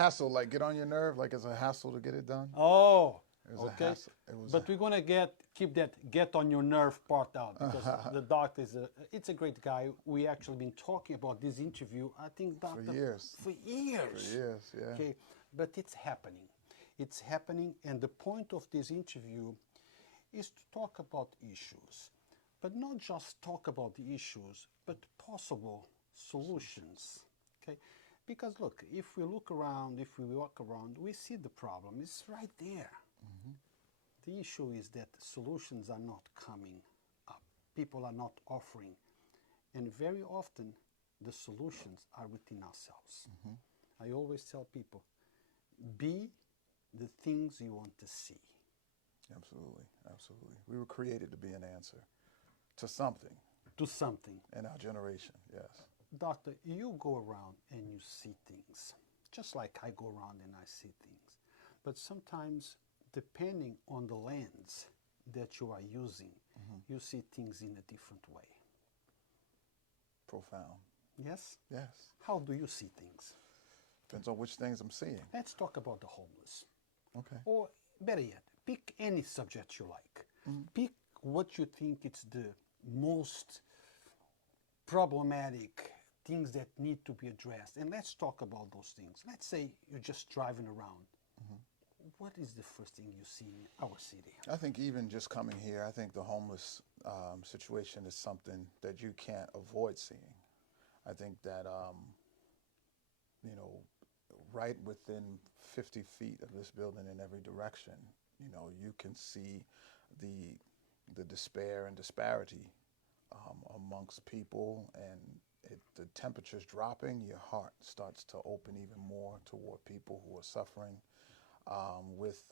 Hassle, like get on your nerve, like it's a hassle to get it done. Oh, It was a okay. hassle. It was But we're gonna keep that get on your nerve part out because the doctor it's a great guy. We actually been talking about this interview. I think for doctor years. for For years. years, yeah. Okay, but it's happening. It's happening, and the point of this interview is to talk about issues, but not just talk about the issues, but possible solutions. Okay, because look, if we look around, if we walk around, we see the problem. It's right there. Hmm. The issue is that solutions are not coming up. People are not offering. And very often, the solutions are within ourselves. Hmm. I always tell people, be the things you want to see. Absolutely, absolutely. We were created to be an answer to something Do something. in our generation, yes. Doctor, you go around and you see things, just like I go around and I see things. But sometimes, depending on the lens that you are using, you see things in a different way. Profound. Yes? Yes. How do you see things? Depends on which things I'm seeing. Let's talk about the homeless. Okay. Or better yet, pick any subject you like. Pick what you think it's the most problematic things that need to be addressed. And let's talk about those things. Let's say you're just driving around. What is the first thing you see in our city? I think even just coming here, I think the homeless situation is something that you can't avoid seeing. I think that, you know, right within 50 feet of this building in every direction, you know, you can see the despair and disparity amongst people, and the temperature's dropping. Your heart starts to open even more toward people who are suffering with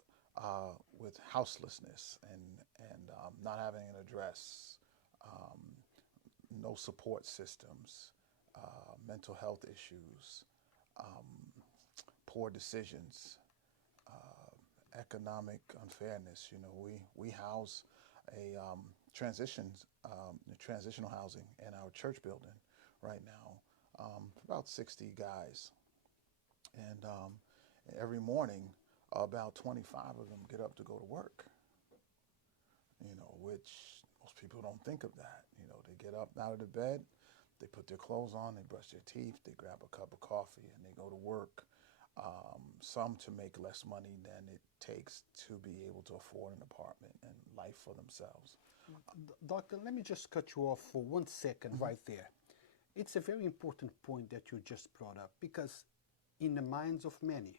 houselessness and not having an address, no support systems, mental health issues, poor decisions, economic unfairness. You know, we house a transitional housing in our church building right now, for about 60 guys, and every morning about 25 of them get up to go to work. You know, which most people don't think of that. You know, they get up out of the bed, they put their clothes on, they brush their teeth, they grab a cup of coffee, and they go to work. Some to make less money than it takes to be able to afford an apartment and life for themselves. Doctor, let me just cut you off for 1 second right there. It's a very important point that you just brought up because in the minds of many,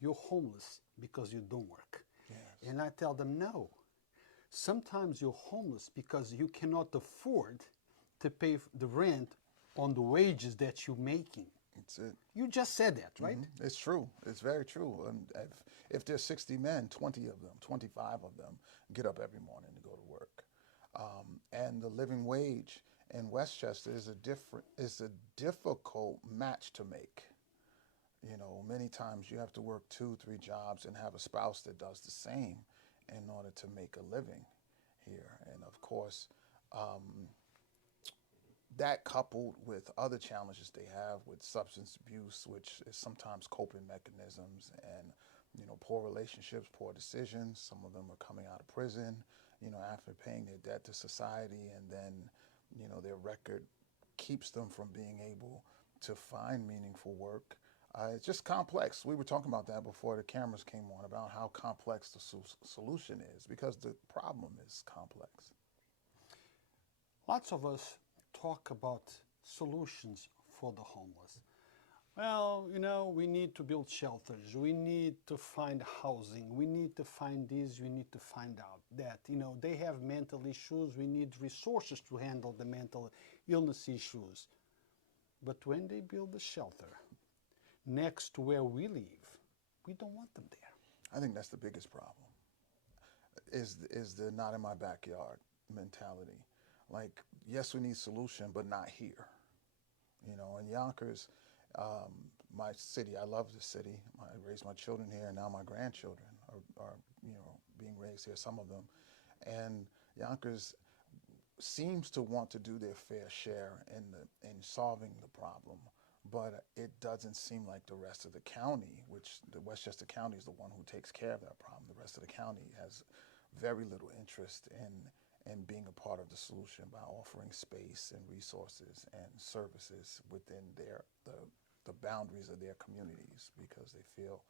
you're homeless because you don't work. Yes. And I tell them, no. Sometimes you're homeless because you cannot afford to pay the rent on the wages that you're making. That's it. You just said that, right? It's true. It's very true. And if there's 60 men, 20 of them, 25 of them get up every morning to go to work. And the living wage in Westchester is a difficult match to make. You know, many times you have to work 2, 3 jobs and have a spouse that does the same in order to make a living here. And of course, that coupled with other challenges they have with substance abuse, which is sometimes coping mechanisms, and, you know, poor relationships, poor decisions. Some of them are coming out of prison, you know, after paying their debt to society, and then, you know, their record keeps them from being able to find meaningful work. It's just complex. We were talking about that before the cameras came on, about how complex the solution is, because the problem is complex. Lots of us talk about solutions for the homeless. Well, you know, we need to build shelters. We need to find housing. We need to find this. We need to find out that. You know, they have mental issues. We need resources to handle the mental illness issues. But when they build a shelter next to where we live, we don't want them there. I think that's the biggest problem, is the not in my backyard mentality. Like, yes, we need solution, but not here. You know, in Yonkers, my city, I love the city. I raised my children here, and now my grandchildren are, you know, being raised here, some of them. And Yonkers seems to want to do their fair share in solving the problem but it doesn't seem like the rest of the county, which the Westchester County is the one who takes care of that problem. The rest of the county has very little interest in being a part of the solution by offering space and resources and services within the boundaries of their communities, because they feel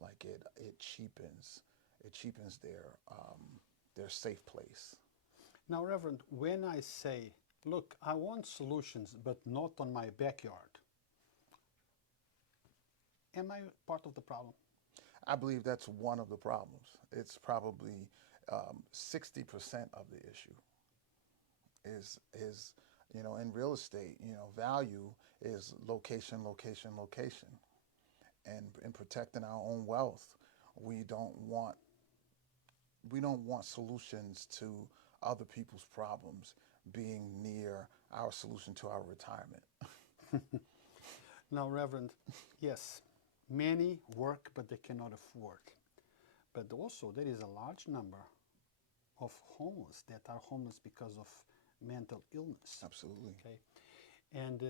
like it cheapens their safe place. Now, Reverend, when I say, look, I want solutions, but not on my backyard, am I part of the problem? I believe that's one of the problems. It's probably 60% of the issue is in real estate, value is location, location, location. And in protecting our own wealth, we don't want solutions to other people's problems being near our solution to our retirement. Now, Reverend, yes, many work, but they cannot afford. But also, there is a large number of homeless that are homeless because of mental illness. Absolutely. Okay, and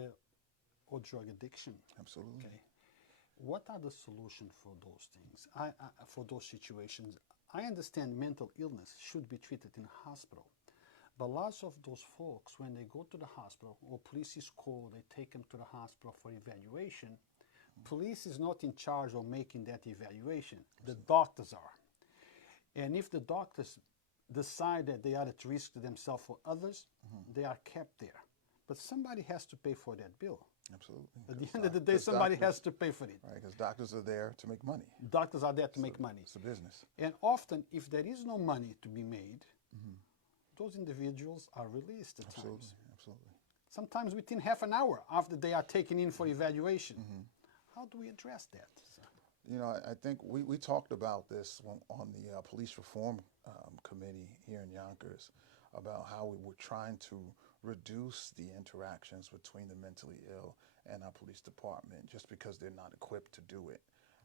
or drug addiction. Absolutely. Okay, what are the solutions for those things? For those situations, I understand mental illness should be treated in a hospital, but lots of those folks, when they go to the hospital or police is called, they take them to the hospital for evaluation. Police is not in charge of making that evaluation. The doctors are. And if the doctors decide that they are at risk to themselves or others, they are kept there. But somebody has to pay for that bill. Absolutely. At the end of the day, somebody has to pay for it. Right, because doctors are there to make money. Doctors are there to make money. It's a business. And often, if there is no money to be made, those individuals are released at times. Absolutely. Sometimes within half an hour after they are taken in for evaluation. How do we address that? I think we talked about this on the Police Reform Committee here in Yonkers, about how we were trying to reduce the interactions between the mentally ill and our police department, just because they're not equipped to do it.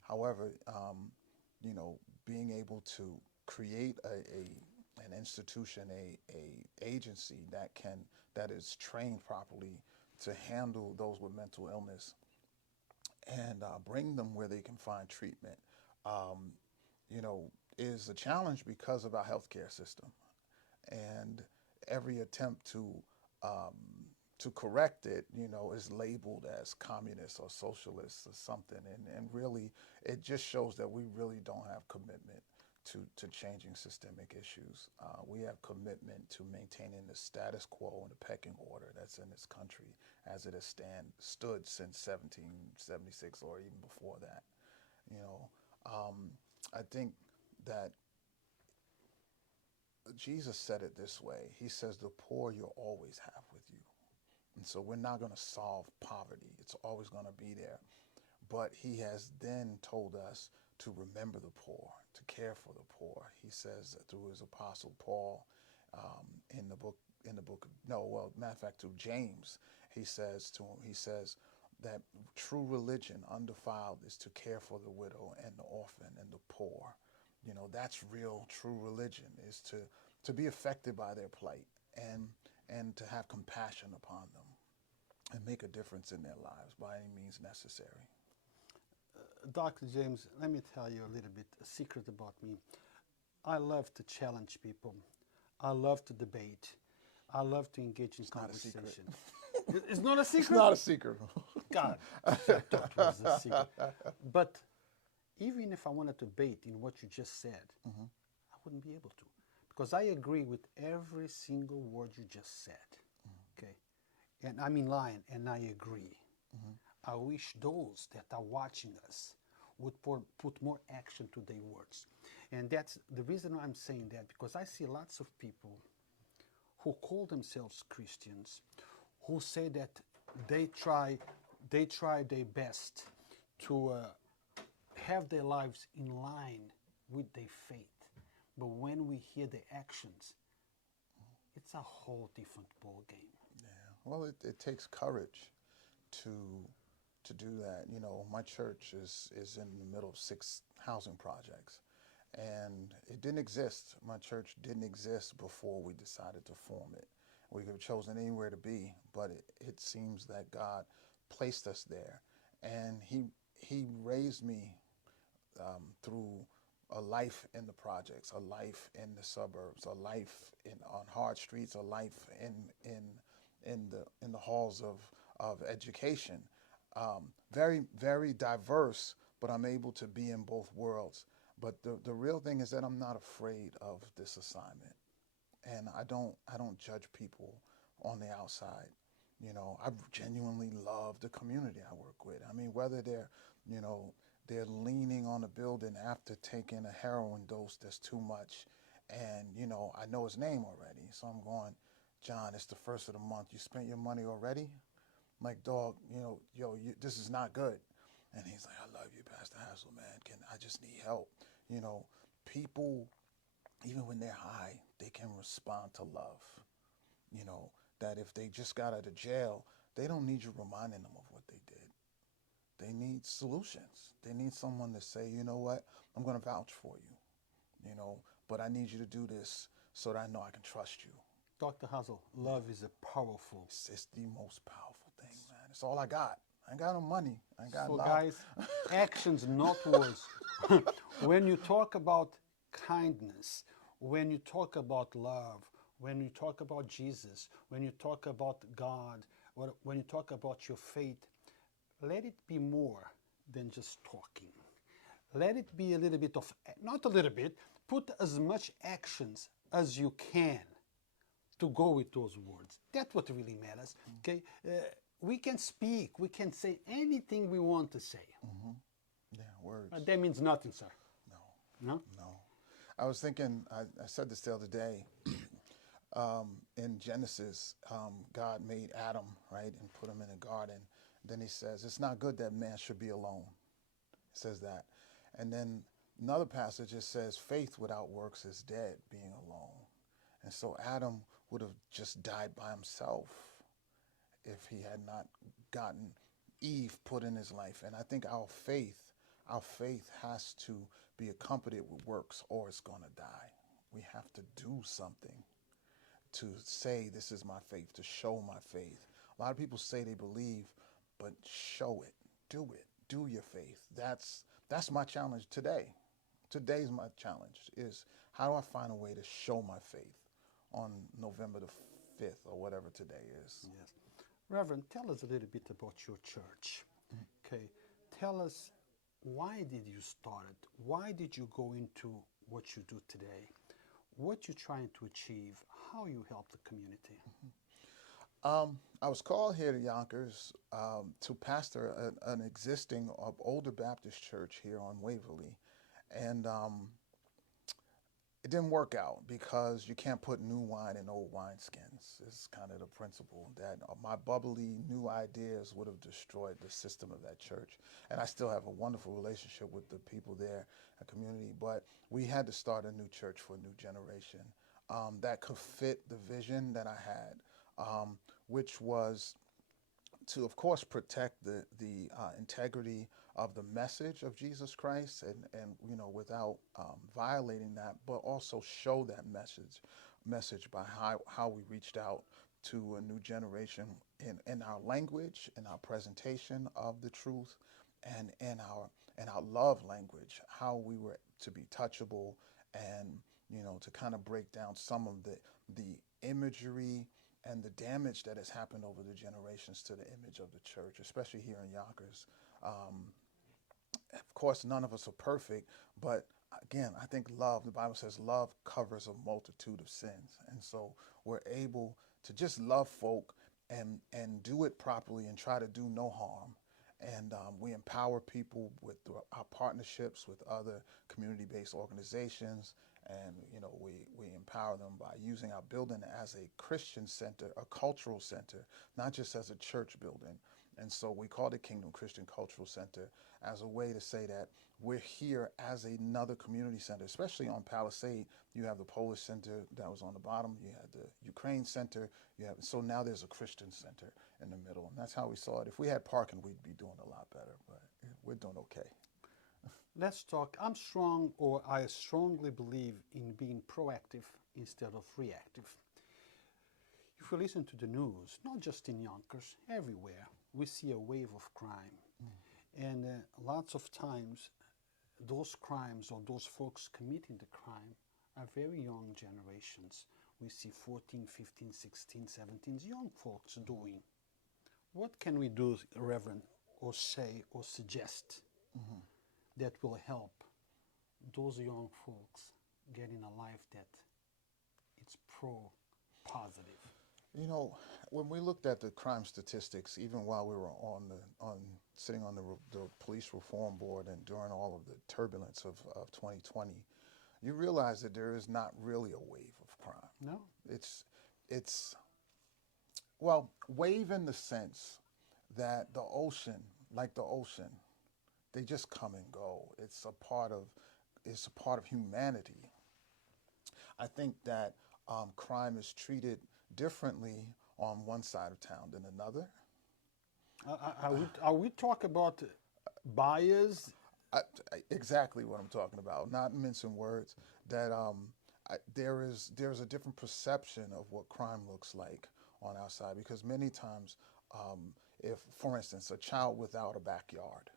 However, being able to create an institution, a agency that is trained properly to handle those with mental illness and bring them where they can find treatment, is a challenge because of our healthcare system. And every attempt to correct it, is labeled as communist or socialist or something. And really, it just shows that we really don't have commitment to changing systemic issues. We have commitment to maintaining the status quo and the pecking order that's in this country as it has stood since 1776 or even before that. I think that Jesus said it this way. He says, the poor you'll always have with you. And so we're not going to solve poverty. It's always going to be there. But he has then told us to remember the poor, to care for the poor. He says through his apostle Paul, matter of fact, through James, he says that true religion, undefiled, is to care for the widow and the orphan and the poor. That's real, true religion, is to be affected by their plight and to have compassion upon them and make a difference in their lives by any means necessary. Dr. James, let me tell you a little bit, a secret about me. I love to challenge people. I love to debate. I love to engage in conversation. It's not a secret? It's not a secret. God, I thought it was a secret. But even if I wanted to debate in what you just said, I wouldn't be able to. Because I agree with every single word you just said. Okay? And I'm in line, and I agree. I wish those that are watching us would put more action to their words. And that's the reason why I'm saying that, because I see lots of people who call themselves Christians, who say that they try their best to have their lives in line with their faith. But when we hear the actions, it's a whole different ball game. Yeah. Well, it takes courage to do that. My church is in the middle of 6 housing projects, and it didn't exist. My church didn't exist before we decided to form it. We could have chosen anywhere to be, but it seems that God placed us there. and he raised me through a life in the projects, a life in the suburbs, a life on hard streets, a life in the halls of education. Very, very diverse, but I'm able to be in both worlds. But the real thing is that I'm not afraid of this assignment, and I don't judge people on the outside. I genuinely love the community I work with. I mean, whether you know, they're leaning on a building after taking a heroin dose that's too much, and I know his name already, so I'm going, John, it's the first of the month. You spent your money already? I'm like, dog, this is not good. And he's like, I love you, Pastor Hassell, man. I just need help. People, even when they're high, they can respond to love. That if they just got out of jail, they don't need you reminding them of what they did. They need solutions. They need someone to say, you know what, I'm going to vouch for you, but I need you to do this so that I know I can trust you. Dr. Hassell, love is a powerful. It's the most powerful thing, man. It's all I got. I ain't got no money. I ain't got So love. guys, actions, not words. When you talk about kindness, when you talk about love, when you talk about Jesus, when you talk about God, when you talk about your faith, let it be more than just talking. Let it be a little bit of, not a little bit, put as much actions as you can to go with those words. That's what really matters. Okay, we can speak, we can say anything we want to say. Mm-hmm. Yeah, words. That means nothing, sir. No. No? No. I was thinking, I said this the other day, in Genesis, God made Adam, right, and put him in a garden. Then he says, it's not good that man should be alone. It says that. And then another passage, it says, faith without works is dead, being alone. And so Adam would have just died by himself if he had not gotten Eve put in his life. And I think our faith has to be accompanied with works, or it's going to die. We have to do something to say this is my faith, to show my faith. A lot of people say they believe, but show it, do your faith. That's my challenge today. Today's my challenge is, how do I find a way to show my faith on November the 5th or whatever today is? Yes. Reverend, tell us a little bit about your church. Okay, tell us, why did you start it? Why did you go into what you do today? What you're trying to achieve? How you help the community? I was called here to Yonkers to pastor an existing older Baptist church here on Waverly, and it didn't work out because you can't put new wine in old wineskins. It's kind of the principle that my bubbly new ideas would have destroyed the system of that church. And I still have a wonderful relationship with the people there, the community, but we had to start a new church for a new generation that could fit the vision that I had, which was to, of course, protect the integrity of the message of Jesus Christ, and without violating that, but also show that message by how we reached out to a new generation in our language, in our presentation of the truth, and in our love language, how we were to be touchable, and to kind of break down some of the imagery and the damage that has happened over the generations to the image of the church, especially here in Yonkers. Of course, none of us are perfect, but again, I think love, the Bible says love covers a multitude of sins. And so we're able to just love folk and do it properly and try to do no harm. And we empower people with our partnerships with other community-based organizations. And, we empower them by using our building as a Christian center, a cultural center, not just as a church building. And so we called it Kingdom Christian Cultural Center as a way to say that we're here as another community center, especially on Palisade. You have the Polish Center that was on the bottom. You had the Ukraine Center. So now there's a Christian center in the middle. And that's how we saw it. If we had parking, we'd be doing a lot better, but we're doing okay. Let's talk. I strongly believe in being proactive instead of reactive. If we listen to the news, not just in Yonkers, everywhere, we see a wave of crime. And lots of times, those crimes or those folks committing the crime are very young generations. We see 14, 15, 16, 17 young folks doing. What can we do, Reverend, or say or suggest that will help those young folks get in a life that it's pro-positive? You know, when we looked at the crime statistics, even while we were sitting on the police reform board and during all of the turbulence of 2020, you realize that there is not really a wave of crime. No. It's well, wave in the sense that the ocean, like the ocean, they just come and go. It's a part of humanity. I think that crime is treated differently on one side of town than another. Are we talking about bias? Exactly what I'm talking about. Not mincing words. That there's a different perception of what crime looks like on our side, because many times, if, for instance, a child without a backyard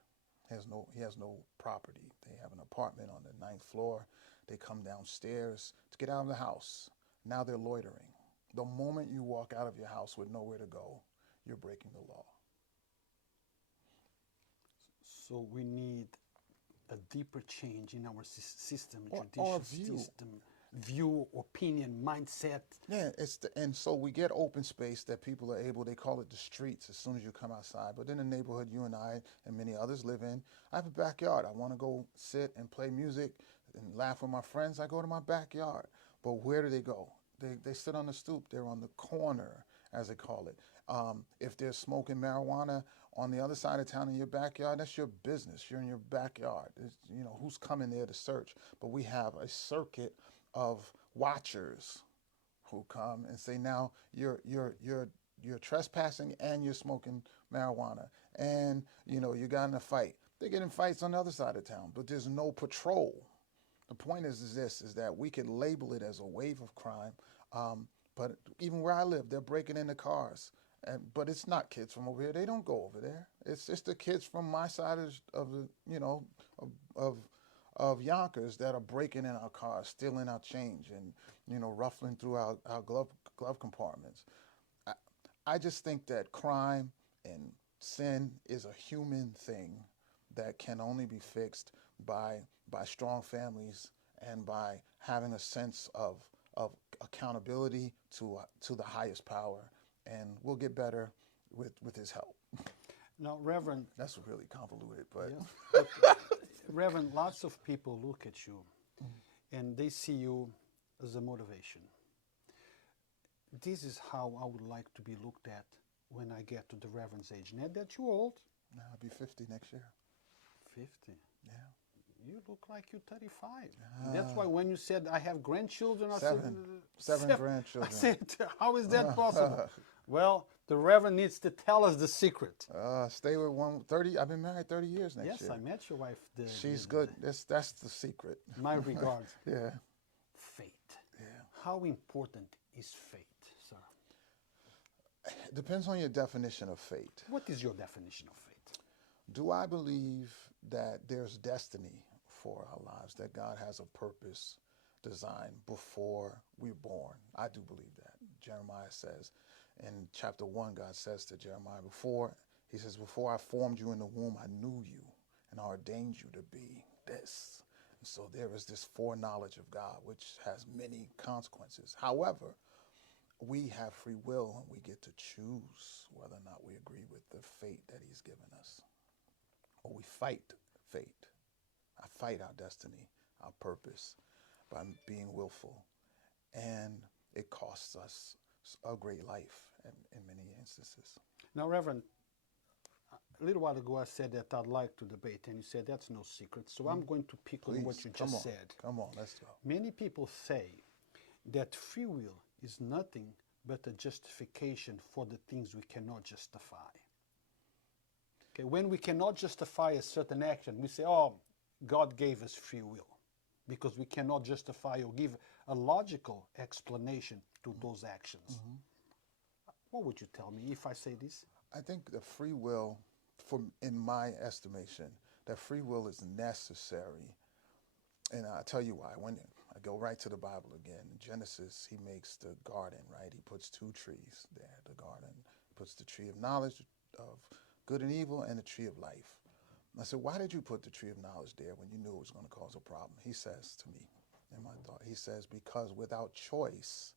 he has no property. They have an apartment on the 9th floor. They come downstairs to get out of the house. Now they're loitering. The moment you walk out of your house with nowhere to go, you're breaking the law. So we need a deeper change in our system, Or judicial view. system, view, opinion, mindset. Yeah, and so we get open space that people are able, they call it the streets as soon as you come outside. But in the neighborhood you and I and many others live in, I have a backyard. I want to go sit and play music and laugh with my friends. I go to my backyard. But where do they go? They sit on the stoop. They're on the corner, as they call it. If they're smoking marijuana on the other side of town in your backyard, that's your business. You're in your backyard. You know, who's coming there to search? But we have a circuit of watchers who come and say, now you're trespassing and you're smoking marijuana, and you know you got in a fight. They get in fights on the other side of town, but there's no patrol. The point is that we could label it as a wave of crime, but even where I live, they're breaking into cars, but it's not kids from over here. They don't go over there. It's the kids from my side of the of Yonkers that are breaking in our cars, stealing our change, and ruffling through our glove compartments. I just think that crime and sin is a human thing that can only be fixed by strong families and by having a sense of accountability to the highest power, and we'll get better with his help. Now, Reverend, that's really convoluted, but, yeah, but Reverend, lots of people look at you and they see you as a motivation. This is how I would like to be looked at when I get to the Reverend's age. Not that you're old. No, I'll be 50 next year. 50? Yeah. You look like you're 35. That's why when you said I have grandchildren, I seven grandchildren. I said, how is that possible? Well, the Reverend needs to tell us the secret. Stay with 30. I've been married 30 years next year. Yes, I met your wife. She's good. That's the secret. My regards. Yeah. Faith. Yeah. How important is faith, sir? It depends on your definition of faith. What is your definition of faith? Do I believe that there's destiny for our lives, that God has a purpose designed before we're born? I do believe that. Jeremiah says, in chapter 1, God says to Jeremiah, before I formed you in the womb, I knew you and ordained you to be this. And so there is this foreknowledge of God, which has many consequences. However, we have free will and we get to choose whether or not we agree with the fate that he's given us. Or we fight fate. I fight our destiny, our purpose, by being willful. And it costs us a great life in many instances. Now, Reverend, a little while ago I said that I'd like to debate, and you said that's no secret. So I'm going to pick on what you just said. Come on, let's go. Many people say that free will is nothing but a justification for the things we cannot justify. Okay, when we cannot justify a certain action, we say, oh, God gave us free will, because we cannot justify or give a logical explanation to those actions. What would you tell me if I say this? I think the free will in my estimation, that free will is necessary. And I'll tell you why. When I go right to the Bible again, in Genesis, he makes the garden, right? He puts two trees there, the garden. He puts the tree of knowledge of good and evil and the tree of life. And I said, why did you put the tree of knowledge there when you knew it was going to cause a problem? He says to me, in my thought, he says, because without choice,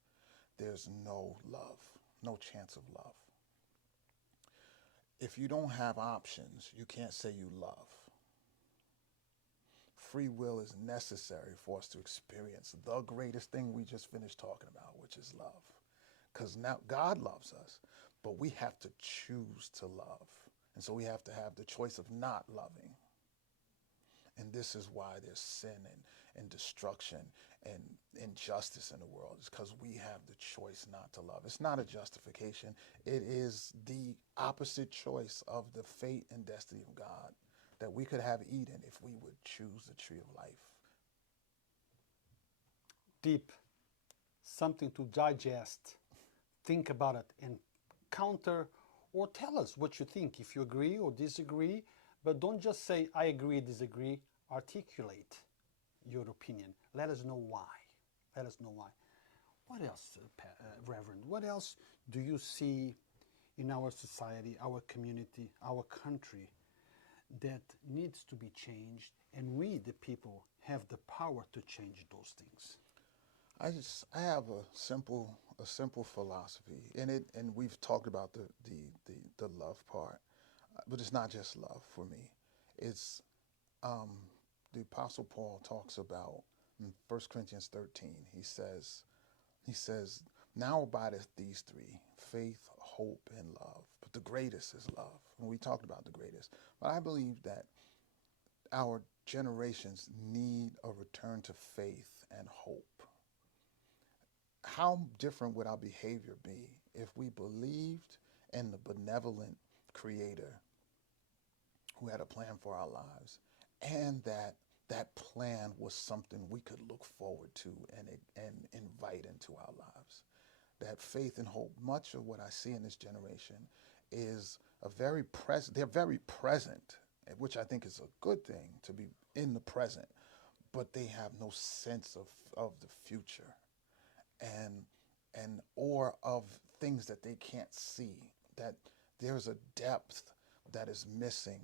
there's no love, no chance of love. If you don't have options, you can't say you love. Free will is necessary for us to experience the greatest thing we just finished talking about, which is love. Because now God loves us, but we have to choose to love. And so we have to have the choice of not loving. And this is why there's sin and destruction and injustice in the world. It's because we have the choice not to love. It's not a justification. It is the opposite choice of the fate and destiny of God, that we could have Eden if we would choose the tree of life. Deep, something to digest, think about it, and counter or tell us what you think, if you agree or disagree. But don't just say, I agree, disagree. Articulate your opinion. Let us know why. Let us know why. What else, Reverend? What else do you see in our society, our community, our country that needs to be changed, and we, the people, have the power to change those things? I have a simple philosophy, and we've talked about the love part, but it's not just love for me. It's the Apostle Paul talks about in 1 Corinthians 13. He says, now abideth these three: faith, hope, and love. But the greatest is love. And we talked about the greatest. But I believe that our generations need a return to faith and hope. How different would our behavior be if we believed in the benevolent Creator who had a plan for our lives, and that plan was something we could look forward to and invite into our lives? That faith and hope, much of what I see in this generation is they're very present, which I think is a good thing, to be in the present, but they have no sense of the future or of things that they can't see, that there's a depth that is missing,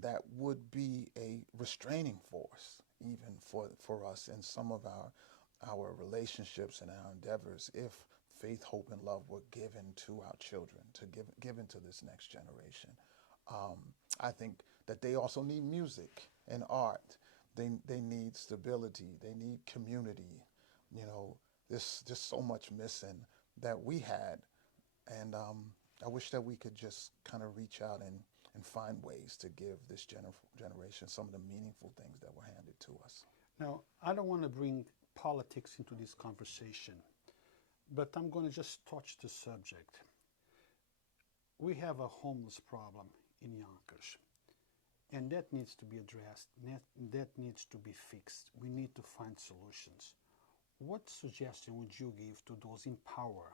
that would be a restraining force even for us in some of our relationships and our endeavors, if faith, hope, and love were given to our children, given to this next generation. I think that they also need music and art. They need stability. They need community. You know, there's just so much missing that we had. And I wish that we could just kind of reach out and find ways to give this generation some of the meaningful things that were handed to us. Now, I don't want to bring politics into this conversation, but I'm going to just touch the subject. We have a homeless problem in Yonkers, and that needs to be addressed. That needs to be fixed. We need to find solutions. What suggestion would you give to those in power,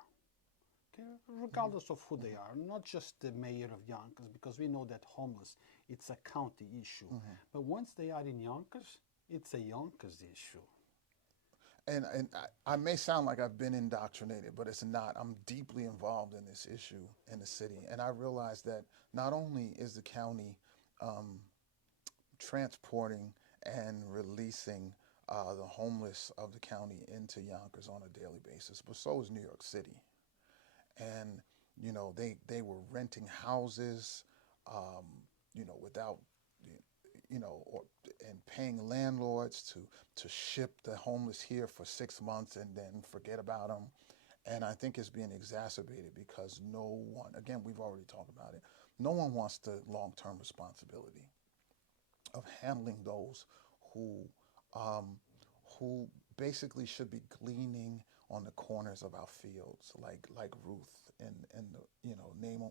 okay, regardless of who they are, not just the mayor of Yonkers, because we know that homeless, it's a county issue. But once they are in Yonkers, it's a Yonkers issue. And I may sound like I've been indoctrinated, but it's not. I'm deeply involved in this issue in the city. And I realize that not only is the county transporting and releasing the homeless of the county into Yonkers on a daily basis, but so is New York City. And, you know, they were renting houses, without, and paying landlords to ship the homeless here for 6 months and then forget about them. And I think it's being exacerbated because no one, again, we've already talked about it, no one wants the long-term responsibility of handling those who basically should be gleaning on the corners of our fields, like Ruth and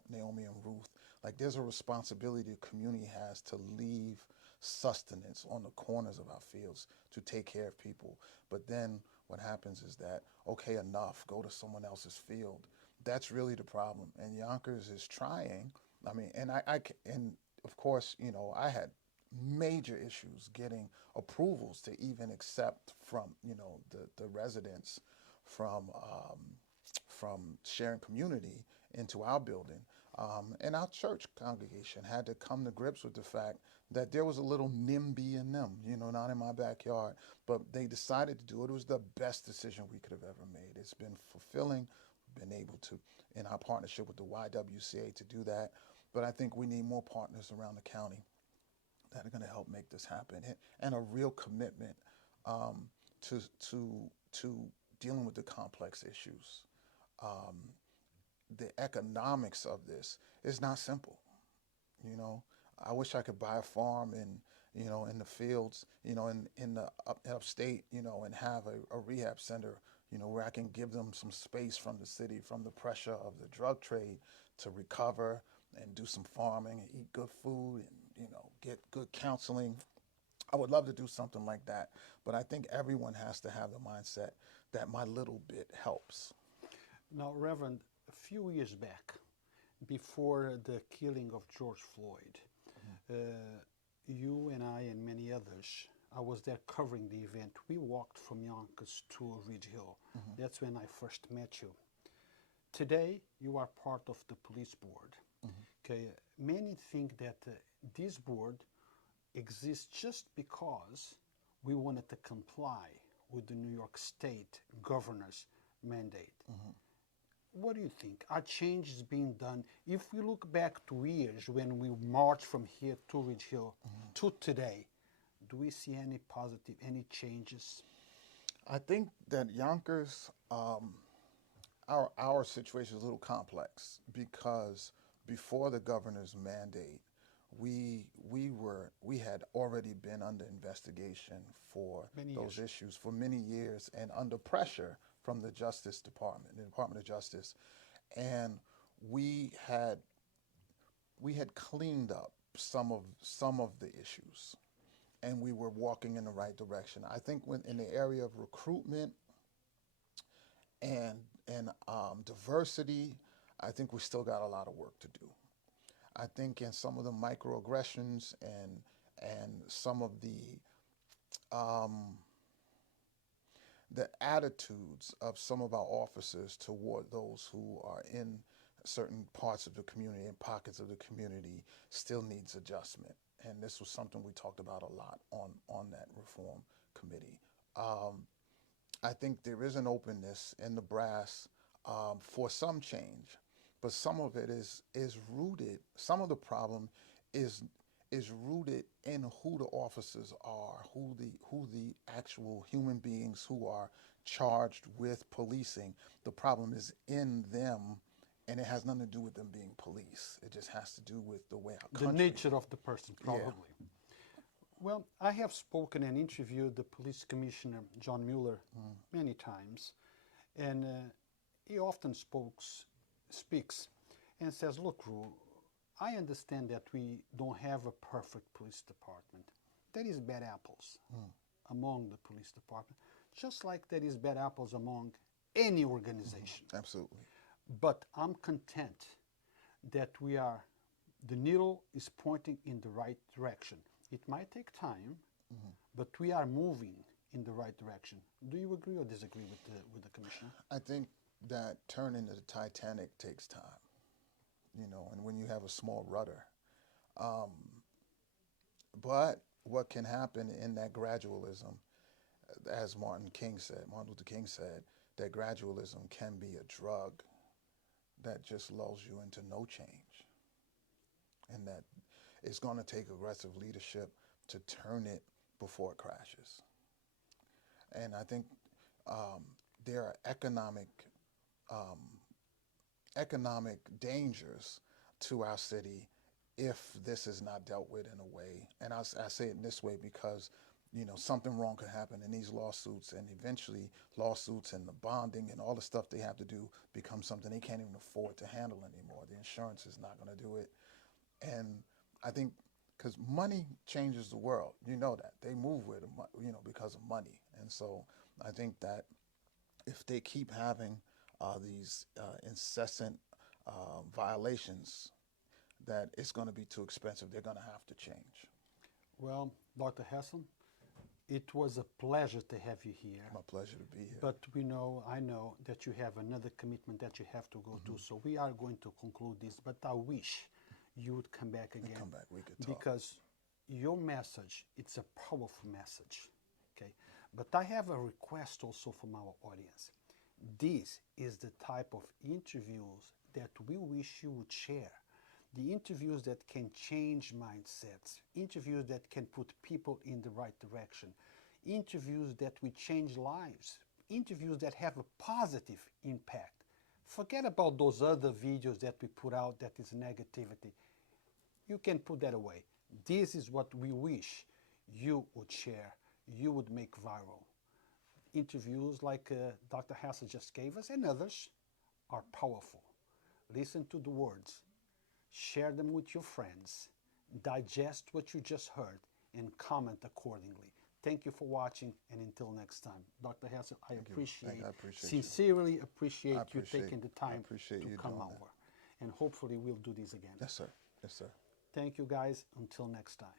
Naomi and Ruth. Like, there's a responsibility the community has to leave sustenance on the corners of our fields to take care of people. But then what happens is that, okay, enough, go to someone else's field. That's really the problem. And Yonkers is trying, I mean, and of course, you know, I had major issues getting approvals to even accept from, you know, the residents from sharing community into our building. And our church congregation had to come to grips with the fact that there was a little NIMBY in them, you know, not in my backyard, but they decided to do it. It was the best decision we could have ever made. It's been fulfilling. We've been able to, in our partnership with the YWCA, to do that. But I think we need more partners around the county that are going to help make this happen, and a real commitment um, to dealing with the complex issues. Um, the economics of this is not simple. You know, I wish I could buy a farm in, you know, in the fields, you know, in the upstate, you know, and have a rehab center, you know, where I can give them some space from the city, from the pressure of the drug trade, to recover and do some farming and eat good food and, you know, get good counseling. I would love to do something like that, but I think everyone has to have the mindset that my little bit helps. Now, Reverend, a few years back, before the killing of George Floyd, uh, you and I and many others, I was there covering the event. We walked from Yonkers to Ridge Hill. That's when I first met you. Today, you are part of the police board. Okay, many think that this board exists just because we wanted to comply with the New York State governor's mandate. What do you think? Are changes being done? If we look back 2 years when we marched from here to Ridge Hill to today, do we see any positive, any changes? I think that Yonkers, our situation is a little complex because before the governor's mandate, we had already been under investigation for Many those years. issues for many years and under pressure from the Justice Department, the Department of Justice, and we had cleaned up some of the issues, and we were walking in the right direction. I think when in the area of recruitment and diversity, I think we still got a lot of work to do. I think in some of the microaggressions and some of um, the attitudes of some of our officers toward those who are in certain parts of the community and pockets of the community still needs adjustment. And this was something we talked about a lot on that reform committee. I think there is an openness in the brass for some change, but some of it is rooted. Some of the problem is rooted in who the officers are, who the actual human beings who are charged with policing. The problem is in them, and it has nothing to do with them being police. It just has to do with the way our The country. nature of the person, probably. Well, I have spoken and interviewed the police commissioner, John Mueller, many times, and he often speaks and says, look, Ru, I understand that we don't have a perfect police department. There is bad apples among the police department, just like there is bad apples among any organization. Absolutely. But I'm content that the needle is pointing in the right direction. It might take time, but we are moving in the right direction. Do you agree or disagree with the commissioner? I think that turning the Titanic takes time, you know, and when you have a small rudder. But what can happen in that gradualism, as Martin Luther King said, that gradualism can be a drug that just lulls you into no change. And that it's going to take aggressive leadership to turn it before it crashes. And I think there are economic dangers to our city if this is not dealt with in a way. And I say it in this way because, you know, something wrong could happen in these lawsuits, and eventually lawsuits and the bonding and all the stuff they have to do becomes something they can't even afford to handle anymore. The insurance is not going to do it. And I think because money changes the world, you know that. They move with, you know, because of money. And so I think that if they keep having these incessant violations, that it's going to be too expensive. They're going to have to change. Well, Dr. Hassell, it was a pleasure to have you here. My pleasure to be here. But I know that you have another commitment that you have to go to, so we are going to conclude this. But I wish you would come back again. Come back, we could talk. Because your message, it's a powerful message, okay? But I have a request also from our audience. This is the type of interviews that we wish you would share. The interviews that can change mindsets, interviews that can put people in the right direction, interviews that will change lives, interviews that have a positive impact. Forget about those other videos that we put out that is negativity. You can put that away. This is what we wish you would share, you would make viral. Interviews like Dr. Hassell just gave us and others are powerful. Listen to the words. Share them with your friends, digest what you just heard, and comment accordingly. Thank you for watching, and until next time. Dr. Hassell, I sincerely appreciate you taking the time to come over. And hopefully we'll do this again. Yes, sir. Yes, sir. Thank you, guys. Until next time.